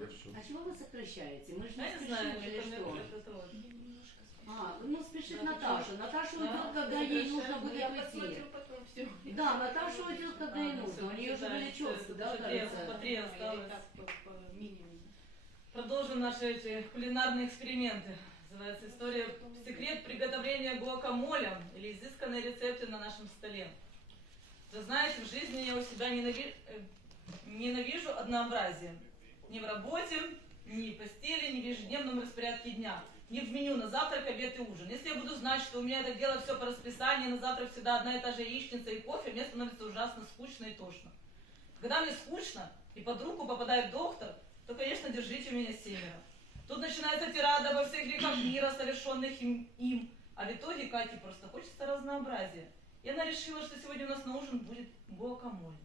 я все. А чего вы сокращаете? Мы же не Я не спешим знаю, или что что? это вот. Ну спешит Да, Наташа. Наташа да, уйдет, когда ей нужно будет Я уйти. посмотрю потом все. Да, Наташа уйдет, когда ей нужно. У нее уже были четки, да, По кажется? 3 осталось. По минимуму. Продолжим наши эти кулинарные эксперименты. Называется история «Секрет приготовления гуакамоле» или изысканные рецепты на нашем столе. Вы знаете, в жизни я у себя ненавижу однообразие. Ни в работе, ни в постели, ни в ежедневном распорядке дня. Ни в меню на завтрак, обед и ужин. Если я буду знать, что у меня это дело все по расписанию, на завтрак всегда одна и та же яичница и кофе, мне становится ужасно скучно и тошно. Когда мне скучно и под руку попадает доктор, то, конечно, держите меня семеро. Тут начинается тирада обо всех грехах мира, совершенных им. А в итоге Кате просто хочется разнообразия. И она решила, что сегодня у нас на ужин будет гуакамоле.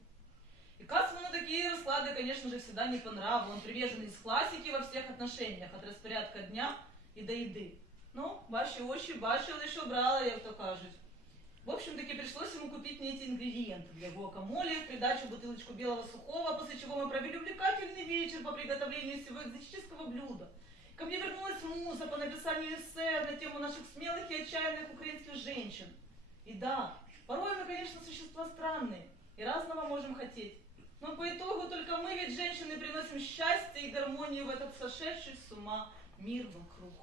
И Кацману такие расклады, конечно же, всегда не по нраву. Он привержен из классики во всех отношениях, от распорядка дня и до еды. Ну, ваши очи бачили, що брала, як то кажуть. В общем-таки, пришлось ему купить мне эти ингредиенты для гуакамоле, в придачу бутылочку белого сухого, после чего мы провели увлекательный вечер по приготовлению всего экзотического блюда. Ко мне вернулась муза по написанию эссе на тему наших смелых и отчаянных украинских женщин. И да, порой мы, конечно, существа странные и разного можем хотеть. Но по итогу только мы, ведь женщины, приносим счастье и гармонию в этот сошедший с ума мир вокруг.